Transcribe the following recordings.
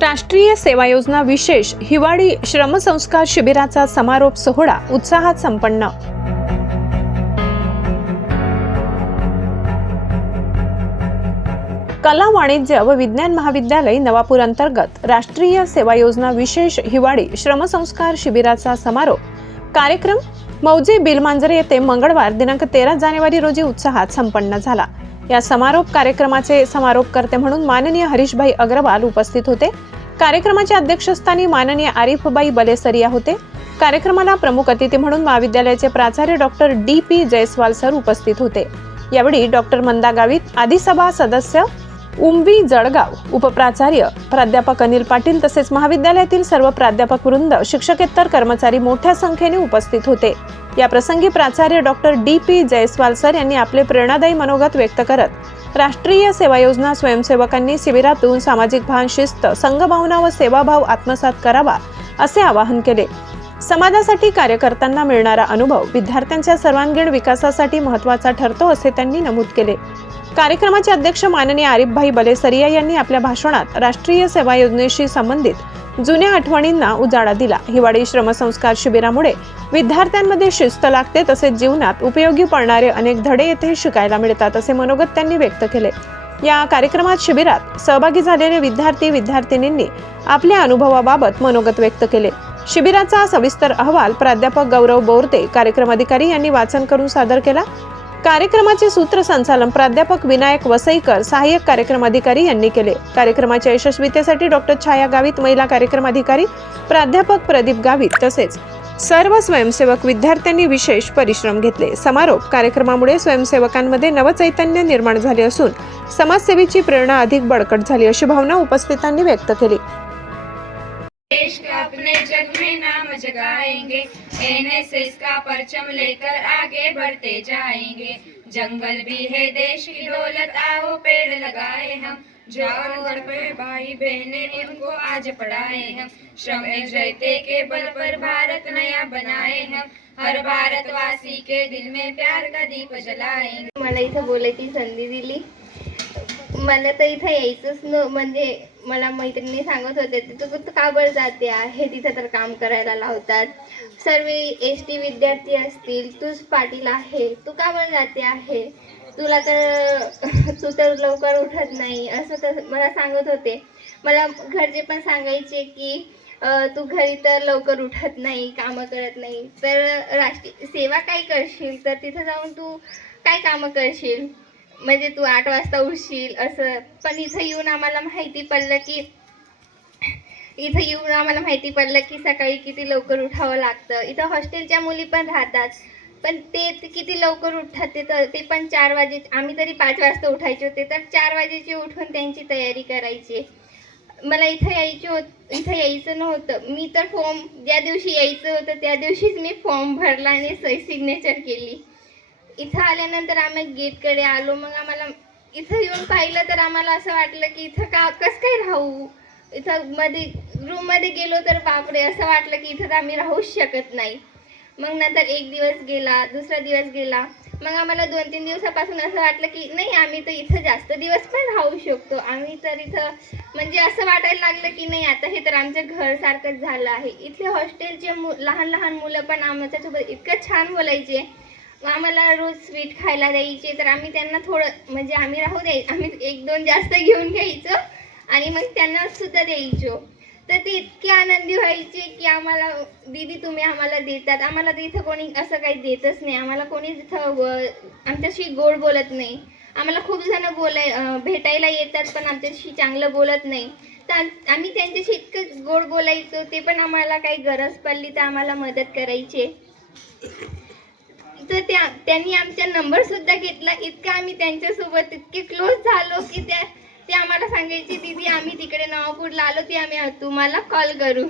राष्ट्रीय सेवा योजना विशेष हिवाळी श्रमसंस्कार शिबिराचा समारोप सोहळा उत्साहात संपन्न। कला वाणिज्य व विज्ञान महाविद्यालय नवापूर अंतर्गत राष्ट्रीय सेवा योजना विशेष हिवाळी श्रमसंस्कार शिबिराचा समारोप कार्यक्रम मौजे बिलमांजरे येथे मंगळवार दिनांक 13 जानेवारी रोजी उत्साहात संपन्न झाला। या समारोप कार्यक्रमाचे समारोपकर्ते म्हणून माननीय हरीशभाई अग्रवाल उपस्थित होते। कार्यक्रमाच्या अध्यक्षस्थानी माननीय आरिफबाई बलेसरिया होते। कार्यक्रमाला प्रमुख अतिथी म्हणून महाविद्यालयाचे प्राचार्य डॉक्टर डी.पी. जयस्वाल सर उपस्थित होते। यावेळी डॉक्टर मंदा गावित, आदिसभा सदस्य उमवी जळगाव, उपप्राचार्य प्राध्यापक अनिल पाटील तसेच महाविद्यालयातील सर्व प्राध्यापक वृंद, शिक्षकेतर कर्मचारी मोठ्या संख्येने उपस्थित होते। या प्रसंगी प्राचार्य डॉक्टर डी.पी. जयस्वाल सर यांनी आपले प्रेरणादायी मनोगत व्यक्त करत राष्ट्रीय सेवा योजना स्वयंसेवकांनी शिबिरातून सामाजिक भान, शिस्त, संघभावना व सेवाभाव आत्मसात करावा असे आवाहन केले। समाजासाठी कार्य करताना मिळणारा अनुभव विद्यार्थ्यांच्या सर्वांगीण विकासासाठी महत्त्वाचा ठरतो असे त्यांनी नमूद केले। कार्यक्रमाचे अध्यक्ष माननीय आरिफभाई बलेसरिया यांनी आपल्या भाषणात राष्ट्रीय सेवा योजनेशी संबंधित जुन्या आठवणींना उजाळा दिला। हिवाळी श्रमसंस्कार शिबिरामुळे विद्यार्थ्यांमध्ये शिस्त लागते तसेच जीवनात उपयोगी पडणारे अनेक धडे येथे शिकायला मिळतात असे मनोगत त्यांनी व्यक्त केले। या कार्यक्रमात शिबिरात सहभागी झालेले विद्यार्थी-विद्यार्थिनींनी आपल्या अनुभवाबाबत मनोगत व्यक्त केले। शिबिराचा सविस्तर अहवाल प्राध्यापक गौरव बोरते, कार्यक्रम अधिकारी यांनी वाचन करून सादर केला। कार्यक्रमाचे सूत्रसंचालन प्राध्यापक विनायक वसईकर, सहाय्यक कार्यक्रम अधिकारी यांनी केले। कार्यक्रमाच्या यशस्वीतेसाठी डॉक्टर छाया गावित, महिला कार्यक्रम अधिकारी, प्राध्यापक प्रदीप गावित तसेच सर्व स्वयंसेवक विद्यार्थ्यांनी विशेष परिश्रम घेतले। समारोप कार्यक्रमामुळे स्वयंसेवकांमध्ये नवचैतन्य निर्माण झाले असून समाजसेवेची प्रेरणा अधिक बळकट झाली अशी भावना उपस्थितांनी व्यक्त केली। देश का अपने जग में नाम जगाएंगे, एनएसएस का परचम लेकर आगे बढ़ते जाएंगे। जंगल भी है देश की दौलत, आओ पेड़ लगाए हम, जो घर पे भाई बहने उनको आज पढ़ाए हम। श्रम जयते के बल पर भारत नया बनाए हम, हर भारतवासी के दिल में प्यार का दीप जलाएंगे। मला इथं बोलायची संधी दिली। मला तर इथं यायचंच म्हणजे मला मैत्रिणी सांगत होते तू का बरं जाते आहे, तिथं तर काम करायला लावतात, सर्व एस.टी. विद्यार्थी असतील, तूच पाटील आहे, तू का बरं जाते आहे, तुला तर तू तर लवकर उठत नाही असं तर मला सांगत होते। मला घरचे पण सांगायचे की तू घरी तर लवकर उठत नाही, कामं करत नाही, तर राष्ट्रीय सेवा काय करशील, तर तिथं जाऊन तू काय कामं करशील, म्हणजे तू 8 वाजता उठशील असं। पण इथं येऊन आम्हाला माहिती पडलं की सकाळी किती लवकर उठावं लागतं। इथं हॉस्टेलच्या मुली पण राहतात, पण ते किती लवकर उठतात ते पण 4 वाजे, आम्ही तरी 5 वाजता उठायचे होते, तर 4 वाजेचे उठून त्यांची तयारी करायची। मला इथं यायचं नव्हतं, मी तर फॉर्म ज्या दिवशी यायचं होतं त्या दिवशीच मी फॉर्म भरला आणि सिग्नेचर केली। इथं आल्यानंतर आम्ही गेटकडे आलो, मग आम्हाला इथं येऊन पाहिलं तर आम्हाला असं वाटलं की इथं कसं काय राहू। इथं रूममध्ये गेलो तर बापरे, असं वाटलं की इथं तर आम्ही राहूच शकत नाही। मग नंतर एक दिवस गेला, दुसरा दिवस गेला, मग आम्हाला 2-3 दिवसापासून असं वाटलं की नाही, आम्ही तर इथं जास्त दिवस पण राहू शकतो। आम्ही तर इथं म्हणजे असं वाटायला लागलं की नाही, आता हे तर आमचं घरसारखंच झालं आहे। इथले हॉस्टेलचे लहान लहान मुलं पण आमच्यासोबत इतकं छान बोलायचे, आम्हाला रोज स्वीट खायला द्यायचे, तर आम्ही त्यांना थोडं म्हणजे आम्ही राहू द्यायचं, आम्ही 1-2 जास्त घेऊन घ्यायचो आणि मग त्यांना सुद्धा द्यायचो। तर ते इतके आनंदी व्हायचे की आम्हाला दीदी तुम्ही आम्हाला देतात, आम्हाला तर इथं कोणी असं काही देतच नाही, आम्हाला कोणी इथं आमच्याशी गोड बोलत नाही। आम्हाला खूप जण भेटायला येतात पण आमच्याशी चांगलं बोलत नाही, तर आम्ही त्यांच्याशी इतकं गोड बोलायचो, ते पण आम्हाला काही गरज पडली तर आम्हाला मदत करायचे। तर त्यांनी आमचा नंबरसुद्धा घेतला, इतका आम्ही त्यांच्यासोबत इतके क्लोज झालो की ते आम्हाला सांगायचे दीदी आम्ही तिकडे नवापूरला आलो की आम्ही तुम्हाला कॉल करू,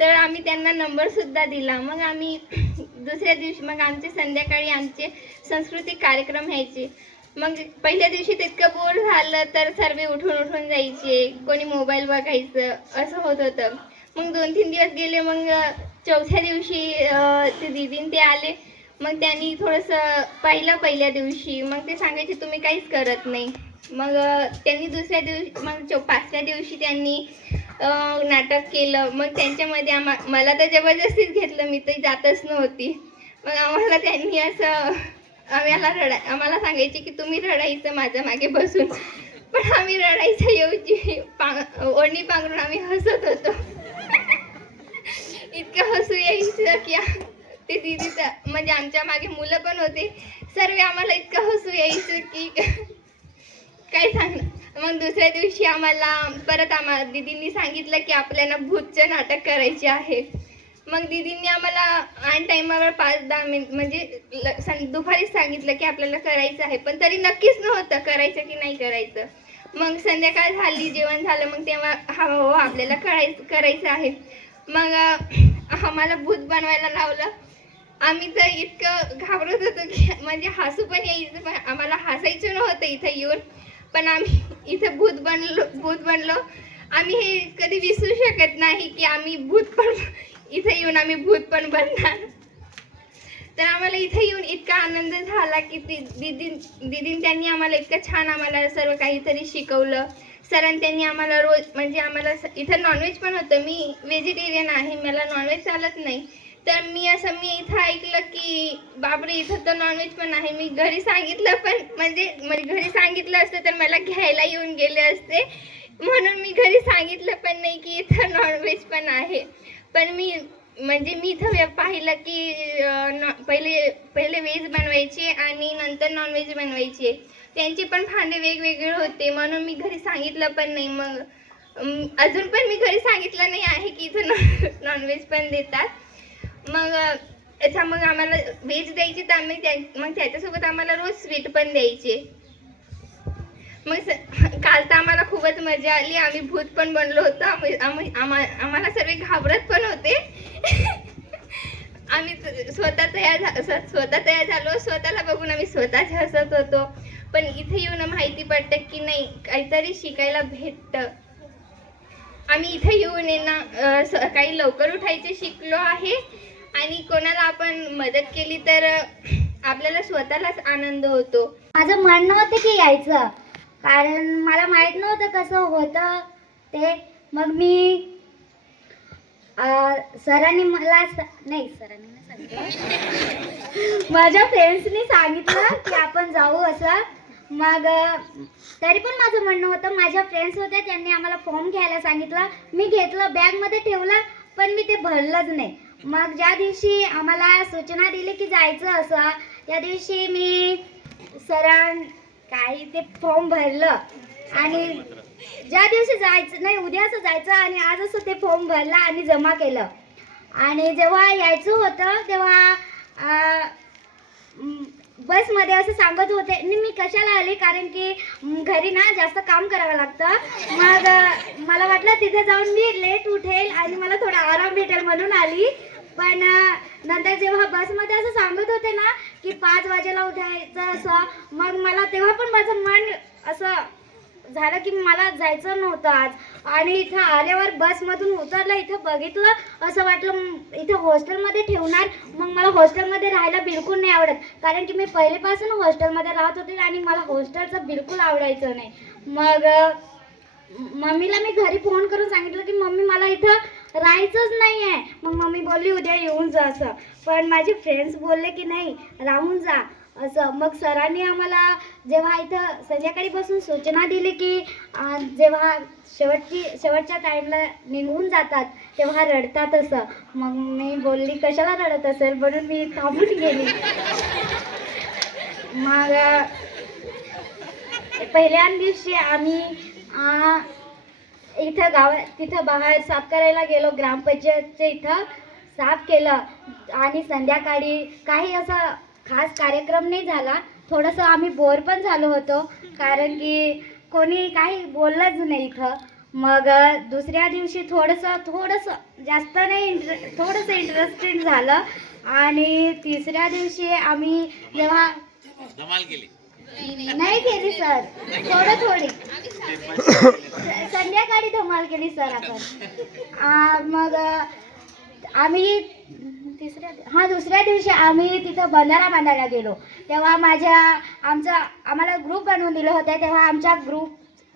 तर आम्ही त्यांना नंबरसुद्धा दिला। मग आम्ही दुसऱ्या दिवशी मग आमचे संध्याकाळी आमचे सांस्कृतिक कार्यक्रम व्हायचे। मग पहिल्या दिवशी तितकं बोर झालं तर सर्व उठून जायचे, कोणी मोबाईल बघायचं असं होत होतं। मग 2-3 दिवस गेले, मग चौथ्या दिवशी ते दीदीन ते आले, मग त्यांनी थोडंसं पहिल्या दिवशी मग ते सांगायचे तुम्ही काहीच करत नाही। मग त्यांनी दुसऱ्या दिवशी मग 5व्या दिवशी त्यांनी नाटक केलं. मग त्यांच्यामध्ये मला तर जबरदस्तीच घेतलं, मी तर जातच नव्हती. मग आम्हाला त्यांनी असं आम्हाला सांगायचे की तुम्ही रडायचं माझ्या मागे बसून, पण आम्ही रडायचं ऐवजी ओढणी पांघरून आम्ही हसत होतो. इतकं हसू यायचं की ते दीदीचं म्हणजे आमच्या मागे मुलं पण होते, सर्व आम्हाला इतकं हसू यायचं की काय सांगणार. मग दुसऱ्या दिवशी परत दीदींनी सांगितलं की आपल्याला भूतचं नाटक करायचे आहे. मग दीदींनी आम्हाला आन टायमावर 5-10 मिनिट म्हणजे दुपारीच सांगितलं की आपल्याला करायचं आहे, पण तरी नक्कीच नव्हतं करायचं की नाही करायचं. मग संध्याकाळ झाली, जेवण झालं, मग तेव्हा हो आपल्याला करायचं आहे. मग आम्हाला भूत बनवायला लावलं. आम्ही तर इतकं घाबरत होतो की म्हणजे हसू पण यायचं, पण आम्हाला हसायचं नव्हतं इथं येऊन. पण आम्ही इथं भूत बनलो. आम्ही हे कधी विसरू शकत नाही की आम्ही इथं येऊन आम्ही भूत पण बनणार. तर आम्हाला इथे येऊन इतका आनंद झाला की दीदीन त्यांनी आम्हाला इतकं छान आम्हाला सर्व काहीतरी शिकवलं. सरांनी त्यांनी आम्हाला रोज म्हणजे आम्हाला इथं नॉनव्हेज पण होतं. मी व्हेजिटेरियन आहे, मला नॉनव्हेज चालत नाही. तर मी इथं ऐकलं की बापरे इथं तर नॉनव्हेज पण आहे. मी घरी सांगितलं पण म्हणजे घरी सांगितलं असतं तर मला घ्यायला येऊन गेले असते, म्हणून मी घरी सांगितलं पण नाही की इथं नॉनव्हेज पण आहे. पण मी इथं पाहिलं की पहिले व्हेज बनवायचे आणि नंतर नॉनव्हेज बनवायचे. त्यांचे पण भांडे वेगवेगळे होते, म्हणून मी घरी सांगितलं पण नाही. मग अजून पण मी घरी सांगितलं नाही आहे की इथं नॉनव्हेज पण देतात. मग आम्हाला व्हेज द्यायचे, तर मग त्याच्यासोबत आम्हाला रोज स्वीट पण द्यायचे. मग काल तर आम्हाला खूपच मजा आली. आम्ही भूत पण बनलो होतो. आम्हाला सर्व घाबरत पण होते. आम्ही स्वतः तयार झालो. स्वतःला बघून आम्ही स्वतःच हसत होतो. पण इथे येऊन माहिती पडतं की नाही, काहीतरी शिकायला भेटतं. आम्ही इथे येऊन काही लवकर उठायचे शिकलो आहे आणि कोणाला आपण मदत केली तर आपल्याला स्वतःलाच आनंद होतो. माझं म्हणणं होतं की यायचं, कारण मला माहीत नव्हतं कसं होतं ते. मग मी सरांनी माझ्या फ्रेंड्सनी सांगितलं की आपण जाऊ असं. मग तरी पण माझं म्हणणं होतं, माझ्या फ्रेंड्स होत्या त्यांनी आम्हाला फॉर्म घ्यायला सांगितलं. मी घेतलं, बॅगमध्ये ठेवलं, पण मी ते भरलंच नाही. मग ज्या दिवशी आम्हाला सूचना दिली की जायचं असं, त्या दिवशी मी काही ते फॉर्म भरलं आणि ज्या दिवशी जायचं नाही उद्या असं जायचं आणि आज असं ते फॉर्म भरला आणि जमा केलं. आणि जेव्हा यायचं होतं तेव्हा बसमध्ये असं सांगत होते. मी कशाला आले, कारण की घरी ना जास्त काम करावं लागतं. मग मला वाटलं तिथे जाऊन मी लेट उठेल आणि मला थोडा आराम भेटेल म्हणून आली. पण नंतर जेव्हा बसमध्ये असं सांगत होते ना की 5 वाजेला उठायचं असं, मग मला तेव्हा पण माझं मन असं झालं की मला जायचं नव्हतं आज. आणि इथं आल्यावर बसमधून उतरलं, इथं बघितलं, असं वाटलं इथं हॉस्टेलमध्ये ठेवणार. मग मला हॉस्टेलमध्ये राहायला बिलकुल नाही आवडत, कारण की मी पहिलेपासून हॉस्टेलमध्ये राहत होते आणि मला हॉस्टेलचं बिलकुल आवडायचं नाही. मग मम्मीला मी घरी फोन करून सांगितलं की मम्मी मला इथं राहायचंच नाही आहे. मग मम्मी बोलली उद्या येऊन जा असं. पण माझे फ्रेंड्स बोलले की नाही राहून जा असं. मग सरांनी आम्हाला जेव्हा इथं संध्याकाळी बसून सूचना दिली की जेव्हा शेवटच्या टाईमला निघून जातात तेव्हा रडतात असं. मग मी बोलली कशाला रडत असेल, म्हणून मी थांबून गेली. मग पहिल्या दिवशी आम्ही तिथं बाहेर साफ करायला गेलो. ग्रामपंचायतच्या इथं साफ केलं आणि संध्याकाळी काही असं खास कार्यक्रम नाही झाला. थोडंसं आम्ही बोर पण झालो होतो, कारण की कोणी काही बोललंच नाही इथं. मग दुसऱ्या दिवशी थोडंसं जास्त नाही थोडंसं इंटरेस्टिंग झालं. आणि तिसऱ्या दिवशी आम्ही जेव्हा नाही केली सर, थोडी संध्याकाळी धमाल केली सर आपण. मग आम्ही दुसऱ्या दिवशी आम्ही तिथं बंधारा बांधायला गेलो. तेव्हा आम्हाला ग्रुप बनवून दिलं होतं. तेव्हा आमच्या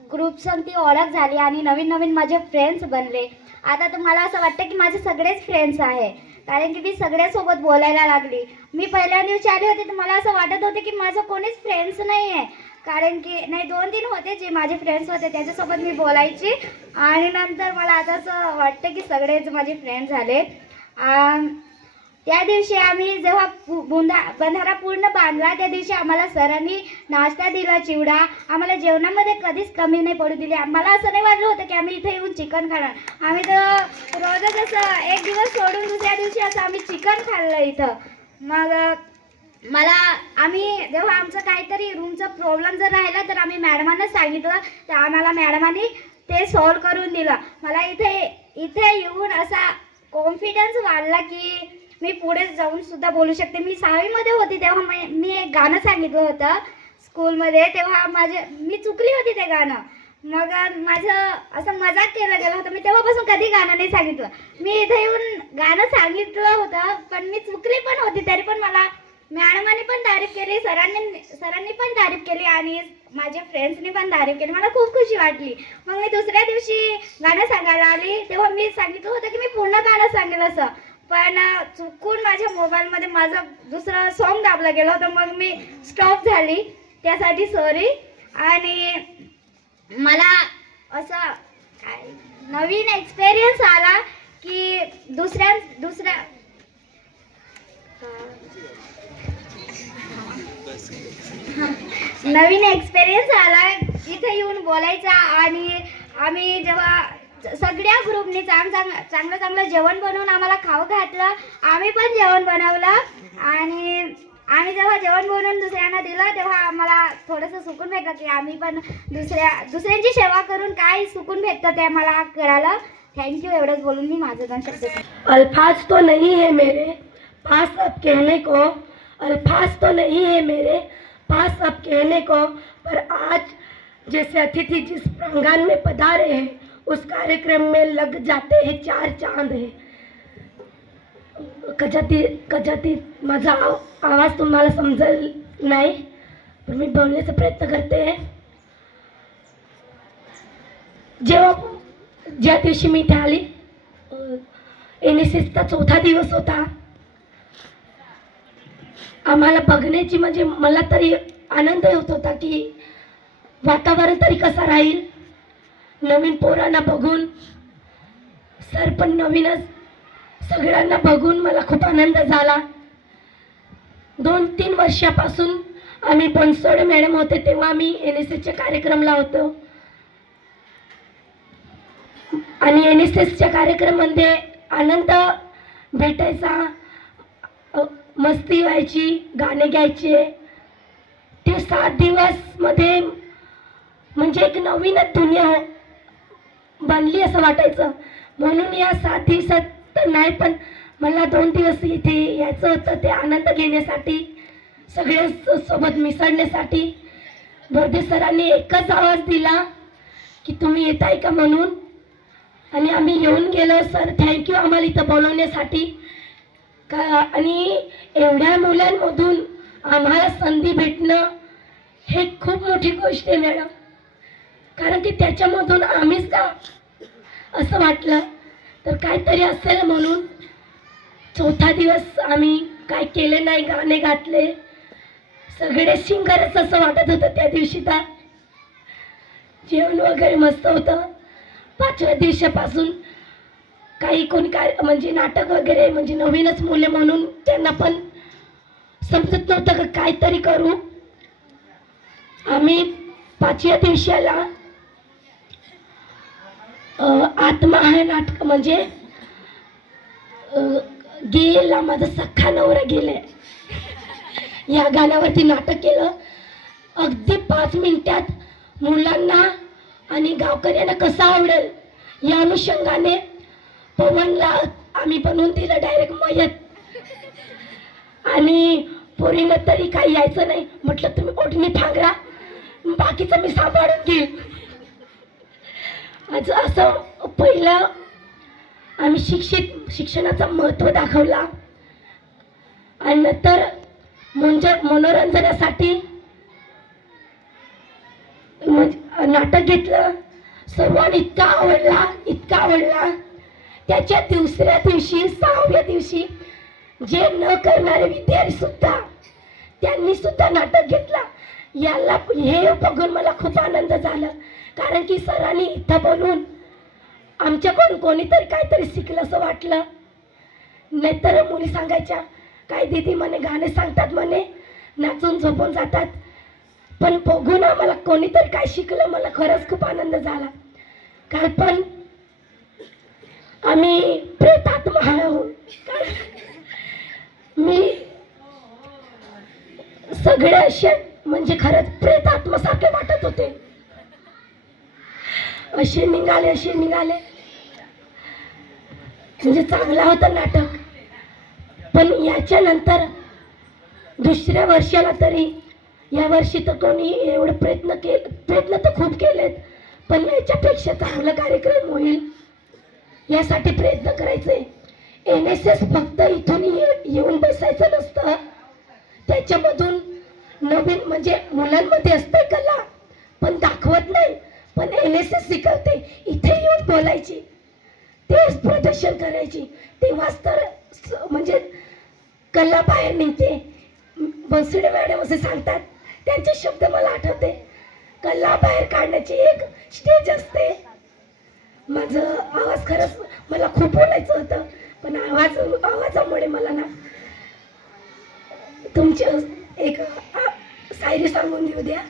ग्रुपसंग ती ओळख झाली आणि नवीन नवीन माझे फ्रेंड्स बनले. आता तर मला असं वाटतं की माझे सगळेच फ्रेंड्स आहे, कारण की मी सगळ्यासोबत बोलायला लागली. मी पहिल्या दिवशी आले होते तर मला असं वाटत होते की माझं कोणीच फ्रेंड्स नाही आहे, कारण की नाही 2-3 होते जे माझे फ्रेंड्स होते त्याच्यासोबत मी बोलायची. आणि नंतर मला आता असं वाटतं की सगळेच माझे फ्रेंड्स झाले. त्या दिवशी आम्ही जेव्हा बंधारा पूर्ण बांधला त्या दिवशी आम्हाला सरांनी नाश्ता दिला, चिवडा. आम्हाला जेवणामध्ये कधीच कमी नाही पडू दिली. मला असं नाही वाटलं होतं की आम्ही इथे येऊन चिकन खाणार. आम्ही तर रोजच असं एक दिवस सोडून दुसऱ्या दिवशी असं आम्ही चिकन खाल्लं इथं. मग आम्ही जेव्हा आमचं काहीतरी रूमचा प्रॉब्लेम जर राहिला तर आम्ही मॅडमांना सांगितलं, तर आम्हाला मॅडमांनी ते सॉल्व करून दिलं. मला इथे येऊन असा कॉन्फिडन्स वाढला की मी पुढे जाऊन सुद्धा बोलू शकते. मी 6वीमध्ये होती तेव्हा मी एक गाणं सांगितलं होतं स्कूलमध्ये, तेव्हा मी चुकली होती ते गाणं. मग माझं असं मजाक केलं गेलं होतं. मी तेव्हापासून कधी गाणं नाही सांगितलं. मी इथे येऊन गाणं सांगितलं होतं पण मी चुकली पण होती, तरी पण मला मॅडमांनी पण तारीफ केली, सरांनी पण तारीफ केली आणि माझ्या फ्रेंड्सनी पण तारीफ केली. मला खूप खुशी वाटली. मग मी दुसऱ्या दिवशी गाणं सांगायला आली तेव्हा मी सांगितलं होतं की मी पूर्ण गाणं सांगेल असं, पण चुकून माझ्या मोबाईलमध्ये माझं दुसरं सॉन्ग दाबलं गेलं होतं. मग मी स्टॉप झाली, त्यासाठी सॉरी. आणि मला असं काय नवीन एक्सपिरियन्स आला की दुसऱ्या नवीन एक्सपिरियन्स आला इथे येऊन बोलायचा. आणि आम्ही जेव्हा सगळ्या ग्रुपने चांगलं जेवण बनवून आम्हाला खाऊ घातलं, आम्ही पण जेवण बनवलं. आणि आम्ही जेव्हा जेवण बनवून दुसऱ्यांना दिलं तेव्हा आम्हाला थोडंसं सुकून भेटलं की आम्ही पण दुसऱ्यांची सेवा करून काय सुकून भेटतं ते मला कळालं. थँक्यू. एवढंच बोलून मी माझं 2 शब्द. अल्फाज तो नहीं है मेरे पास अब कहने को, अल्फाज तो नहीं है मेरे पास अब कहने को, पर आज जैसे अतिथि जिस प्रांगण में पधारे हैं उस कार्यक्रम में लग जाते हैं 4 चांद है. कदाचित माझा आवाज तुम्हाला समजेल नाही, पण मी बोलण्याचा प्रयत्न करते. ज्या दिवशी मी इथे आली, NSSचा 4था दिवस होता. आम्हाला बघण्याची म्हणजे मला तरी आनंद होत होता की वातावरण तरी कसं राहील. नवीन पोरांना बघून, सर पण नवीनच, सगळ्यांना बघून मला खूप आनंद झाला. 2-3 वर्षापासून आम्ही बनसोडे मॅडम होते तेव्हा आम्ही NSSच्या कार्यक्रमला होतो. आणि NSSच्या कार्यक्रमामध्ये आनंद भेटायचा, मस्ती व्हायची, गाणे गायचे. ते 7 दिवस मध्ये म्हणजे एक नवीनच दुनिया बनली असं वाटायचं. म्हणून या 7 दिवसात तर नाही, पण मला 2 दिवस इथे यायचं होतं ते आनंद घेण्यासाठी, सगळ्यांसोबत मिसळण्यासाठी. बोर्दे सरांनी एकच आवाज दिला की तुम्ही येताय का म्हणून, आणि आम्ही येऊन गेलो. सर थँक्यू आम्हाला इथं बोलवण्यासाठी. आणि एवढ्या मुलांमधून आम्हाला संधी भेटणं हे खूप मोठी गोष्ट आहे मॅडम, कारण की त्याच्यामधून आम्हीच का असं वाटलं तर काहीतरी असेल म्हणून. 4था दिवस आम्ही काय केले नाही, गाणे घातले, सगळे सिंगरच असं वाटत होतं त्या दिवशी. तर जेवण वगैरे मस्त होतं. 5व्या दिवसापासून कोणी म्हणजे नाटक वगैरे, म्हणजे नवीनच मुले म्हणून त्यांना पण समजत नव्हतं की काहीतरी करू. आम्ही 5व्या दिवसाला आत्मा हे नाटक म्हणजे गेला माझा सख्खा नवरा गेलाय या गाण्यावरती नाटक केलं. अगदी 5 मिनिटात मुलांना आणि गावकऱ्यांना कसं आवडेल या अनुषंगाने पवनला आम्ही बनवून दिलं डायरेक्ट मयत. आणि पोरीनं तरी काही यायचं नाही, म्हटलं तुम्ही ओढणी फांगरा, बाकीचं मी सांभाळून घेईन. असं पहिलं आम्ही शिक्षणाचं महत्त्व दाखवला. आणि नंतर मनोरंजनासाठी म्हणजे नाटक घेतलं. सर्वांनी इतका आवडला. त्याच्या दुसऱ्या दिवशी 6व्या दिवशी जे न करणारे विद्यार्थी सुद्धा त्यांनी सुद्धा नाटक घेतला. याला हे बघून मला खूप आनंद झाला, कारण की सरांनी इथं बोलून आमच्याकडून कोणीतरी काहीतरी शिकलं असं वाटलं. नाहीतर मुली सांगायच्या काय दीदी म्हणे गाणे सांगतात म्हणे, नाचून झोपून जातात. पण बघून आम्हाला कोणीतरी काय शिकलं, मला खरंच खूप आनंद झाला. काल पण आम्ही प्रेतात्मा आहोत. मी सगळे असे म्हणजे खरंच प्रेतात्मासारखे वाटत होते. असे निघाले म्हणजे चांगला होता नाटक. पण याच्यानंतर दुसऱ्या वर्षाला तरी, या वर्षी तर कोणी एवढे प्रयत्न तर खूप केलेत, पण याच्यापेक्षा चांगला कार्यक्रम होईल यासाठी प्रयत्न करायचे. NSS फक्त इथून येऊन बसायचं नसतं, त्याच्यामधून नवीन म्हणजे मुलांमध्ये असते कला पण दाखवत नाही, पण NSS शिकवते. इथे येऊन बोलायची, तेच प्रदर्शन करायची, तेव्हाच तर म्हणजे कला बाहेर निघते. बसुडे मॅडम असे सांगतात, त्यांचे शब्द मला आठवते, कला बाहेर काढण्याची एक स्टेज असते. माझं आवाज खरंच मला खूप बोलायचं होतं, पण आवाजामुळे मला ना तुमची एक शायरी सांगून देऊ द्या.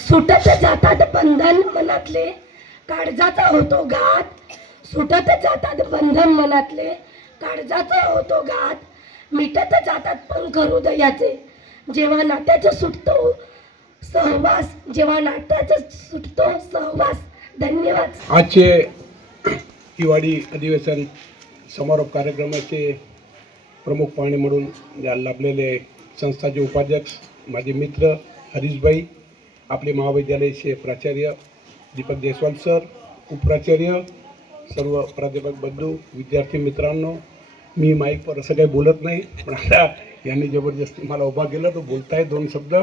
सुटत जातात बंधन मनातले, काळजाचा होतो घात. सुटत जातात बंधन मनातले, काळजाचा होतो घात. मिटत जातात पंख हृदयाचे, जेव्हा नात्याचं सुटतो सहवास. धन्यवाद. आजचे हिवाळी अधिवेशन समारोप कार्यक्रमाचे प्रमुख पाहुणे म्हणून लाभलेले संस्थाचे उपाध्यक्ष माझे मित्र हरीशभाई, आपले महाविद्यालयाचे प्राचार्य दीपक देसवाल सर, उपप्राचार्य, सर्व प्राध्यापक बंधू, विद्यार्थी मित्रांनो, मी माईकवर असं काही बोलत नाही, पण आता यांनी जबरदस्ती मला उभा केलं तर बोलताय 2 शब्द.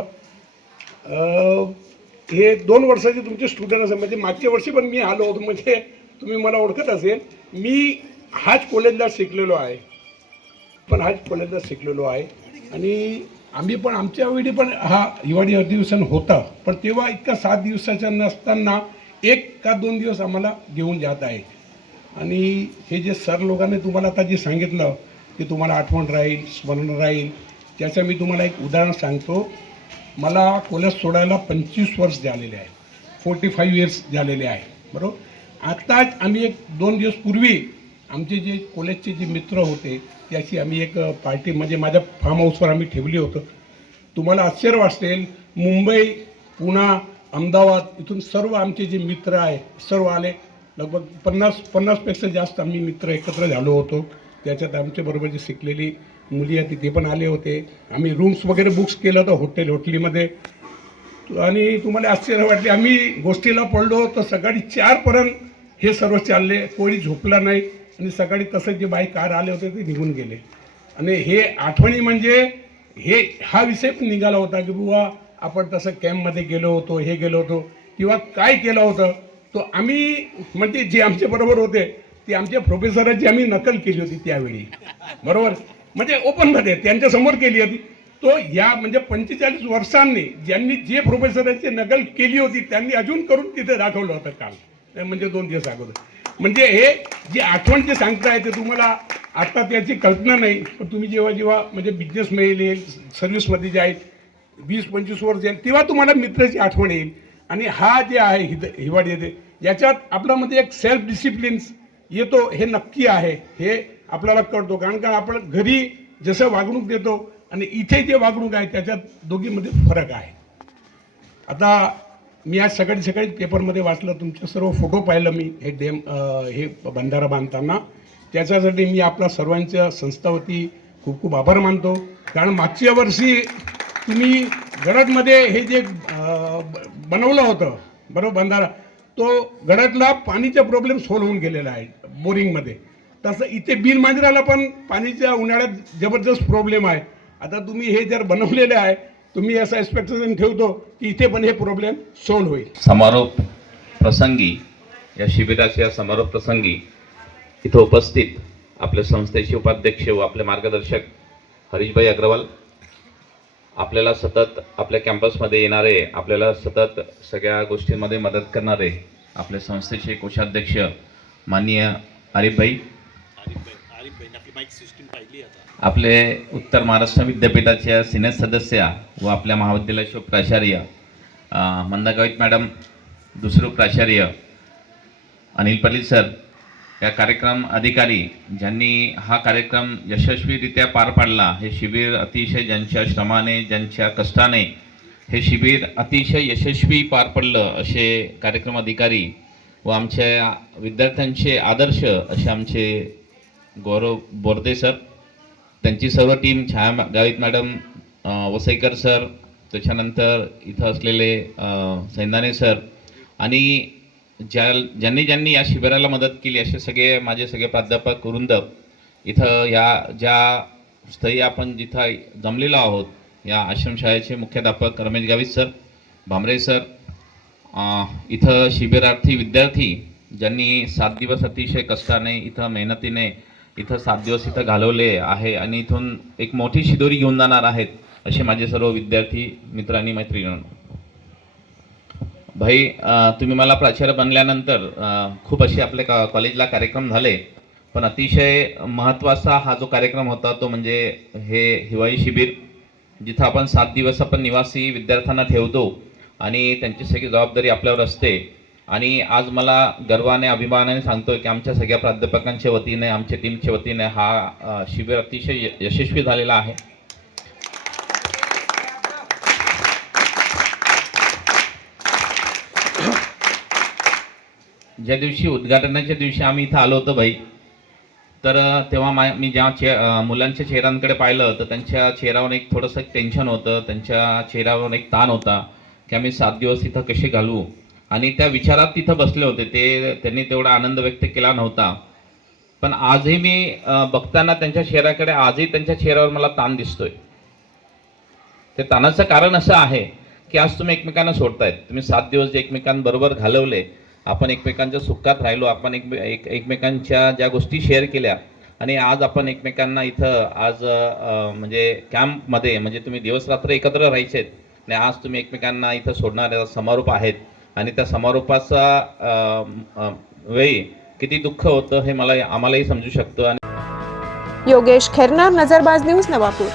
हे 2 वर्षाचे तुमचे स्टुडंट असेल, म्हणजे मागच्या वर्षी पण मी आलो होतो, म्हणजे तुम्ही मला ओळखत असेल. मी हाच कॉलेजला शिकलेलो आहे आणि आम्ही पण आमच्या वेळी पण हा हिवाळी अधिवेशन होता, पण तेव्हा इतका 7 दिवसाचा नसताना 1 का 2 दिवस आम्हाला घेऊन जात आहे. आणि हे जे सर लोकांनी तुम्हाला आता जे सांगितलं ते तुम्हाला आठवण राहील, स्मरण राहील, त्याचं मी तुम्हाला एक उदाहरण सांगतो. मला कॉलेज सोडायला 25 वर्ष झालेले आहे, 45 इयर्स झालेले आहे, बरोबर. आत्ताच आम्ही 1-2 दिवस पूर्वी आमचे जे कॉलेजचे जे मित्र होते त्याची आम्ही एक पार्टी म्हणजे माझ्या फार्म हाऊसवर आम्ही ठेवली होतं. तुम्हाला आश्चर्य वाटेल, मुंबई, पुणे, अहमदाबाद इथून सर्व आमचे जे मित्र आहे सर्व आले. लगभग 50पेक्षा जास्त आम्ही मित्र एकत्र झालो होतो. त्याच्यात आमच्याबरोबर जे शिकलेली मुली आहेत ते पण आले होते. आम्ही रूम्स वगैरे बुक्स केलं होतं हॉटेलमध्ये. आणि तुम्हाला आश्चर्य वाटले, आम्ही गोष्टीला पडलो तर सकाळी 4पर्यंत हे सर्व चालले, कोणी झोपला नाही. आणि सकाळी तसंच जे बाई कार आले होते ते निघून गेले. आणि हे आठवणी म्हणजे हा विषय पण निघाला होता की बुवा आपण तसं कॅम्पमध्ये गेलो होतो, हे गेलो होतो किंवा काय केलं होतं. तो आम्ही म्हणजे जे आमच्याबरोबर होते ते आमच्या प्रोफेसरांची आम्ही नकल केली होती त्यावेळी, बरोबर. म्हणजे ओपनमध्ये त्यांच्यासमोर केली होती. तो या म्हणजे 45 वर्षांनी ज्यांनी जे प्रोफेसरांची नकल केली होती त्यांनी अजून करून तिथे दाखवलं होतं काल, म्हणजे 2 दिवस अगोदर. म्हणजे हे जे आठवण जे सांगताय ते तुम्हाला आत्ता त्याची कल्पना नाही, पण तुम्ही जेव्हा म्हणजे बिझनेसमध्ये येईल, सर्व्हिसमध्ये जे आहेत 20-25 वर्ष येईल तेव्हा तुम्हाला मित्राची आठवण येईल. आणि हा जे आहे हिवाळी येते याच्यात आपल्यामध्ये एक सेल्फ डिसिप्लिन्स येतो, हे नक्की आहे, हे आपल्याला कळतो. कारण का आपण घरी जसं वागणूक देतो आणि इथे जे वागणूक आहे त्याच्यात दोघीमध्ये फरक आहे. आता मी आज सकाळी पेपरमध्ये वाचलं, तुमचे सर्व फोटो पाहिलं मी हे बंधारा बांधताना. त्याच्यासाठी मी आपला सर्वांच्या संस्थावती खूप खूप आभार मानतो. कारण मागच्या वर्षी तुम्ही गडदमध्ये हे जे बनवलं होतं, बरोबर, बंधारा, तो गडदला पाणीचा प्रॉब्लेम सॉल्व्ह होऊन गेलेला आहे बोरिंगमध्ये. तसं इथे बिनमांजराला पण पाणीच्या उन्हाळ्यात जबरदस्त प्रॉब्लेम आहे. आता तुम्ही हे जर बनवलेले आहे, तुम्ही असं एक्सपेक्टेशन ठेवतो की इथे पण हे प्रॉब्लेम सॉल्व्ह होईल. समारोप प्रसंगी, या शिबिराच्या समारोप प्रसंगी इथं उपस्थित आपल्या संस्थेचे उपाध्यक्ष व आपले मार्गदर्शक हरीशभाई अग्रवाल, आपल्याला सतत आपल्या कॅम्पसमध्ये येणारे, आपल्याला सतत सगळ्या गोष्टींमध्ये मदत करणारे आपल्या संस्थेचे कोषाध्यक्ष माननीय आरिफभाई, आपले उत्तर महाराष्ट्र विद्यापीठाच्या सिनेट सदस्य व आपल्या महाविद्यालयाचे प्राचार्य मंदा गावित मॅडम, दुसरे प्राचार्य अनिल पाटील सर, या कार्यक्रम अधिकारी ज्यांनी हा कार्यक्रम यशस्वीरित्या पार पाडला. हे शिबिर अतिशय ज्यांच्या श्रमाने, ज्यांच्या कष्टाने हे शिबिर अतिशय यशस्वी पार पडलं असे कार्यक्रम अधिकारी व आमच्या विद्यार्थ्यांचे आदर्श असे आमचे गौरव बोर्दे सर, त्यांची सर्व टीम, छाया गावित मॅडम, वसईकर सर, त्याच्यानंतर इथं असलेले सैंदाने सर आणि ज्यांनी या शिबिराला मदत केली असे सगळे माझे सगळे प्राध्यापक वृंद, इथं या ज्या स्थळी आपण जिथं जमलेलो आहोत, या आश्रमशाळेचे मुख्याध्यापक रमेश गावित सर, भामरे सर, इथं शिबिरार्थी विद्यार्थी ज्यांनी 7 दिवस अतिशय कष्टाने, इथं मेहनतीने इथं 7 दिवस इथं घालवले आहे आणि इथून एक मोठी शिदोरी घेऊन जाणार आहेत असे माझे सर्व विद्यार्थी मित्रांनी, मैत्रिणींनो. भाई, तुम्ही मला प्राचार्य बनल्यानंतर खूप असे आपल्या कॉलेजला कार्यक्रम झाले, पण अतिशय महत्त्वाचा हा जो कार्यक्रम होता तो म्हणजे हे हिवाळी शिबिर, जिथं आपण 7 दिवस आपण निवासी विद्यार्थ्यांना ठेवतो आणि त्यांची सगळी जबाबदारी आपल्यावर असते. आणि आज मला गर्वाने, अभिमानाने सांगतोय की आमच्या सगळ्या प्राध्यापकांच्या वतीने, आमच्या टीमच्या वतीने हा शिबिर अतिशय यशस्वी झालेला आहे. ज्या दिवशी उद्घाटनाच्या दिवशी आम्ही इथं आलो होतो भाई, तर तेव्हा मी जेव्हा मुलांच्या चेहऱ्यांकडे पाहिलं तर त्यांच्या चेहऱ्यावर एक थोडंसं टेन्शन होतं, त्यांच्या चेहऱ्यावर एक ताण होता की आम्ही 7 दिवस इथं कसे घालवू. आणि त्या विचारात तिथं बसले होते ते, त्यांनी तेवढा आनंद व्यक्त केला नव्हता. पण आजही मी बघताना त्यांच्या चेहऱ्याकडे, आजही त्यांच्या चेहऱ्यावर मला ताण दिसतोय. ते ताणाचं कारण असं आहे की आज तुम्ही एकमेकांना सोडतायत. तुम्ही 7 दिवस जे एकमेकांबरोबर घालवले, आपण एकमेकांच्या सुखात राहिलो, आपण एकमेकांच्या ज्या गोष्टी शेअर केल्या आणि आज आपण एकमेकांना इथं आज म्हणजे कॅम्पमध्ये, म्हणजे तुम्ही दिवस रात्र एकत्र राहायचेत आणि आज तुम्ही एकमेकांना इथं सोडणाऱ्या समारोप आहेत. आणि त्या समारोपाचा वेळी किती दुःख होतं हे आम्हालाही समजू शकतं. योगेश खेरनार, नजरबाज न्यूज, नवापूर.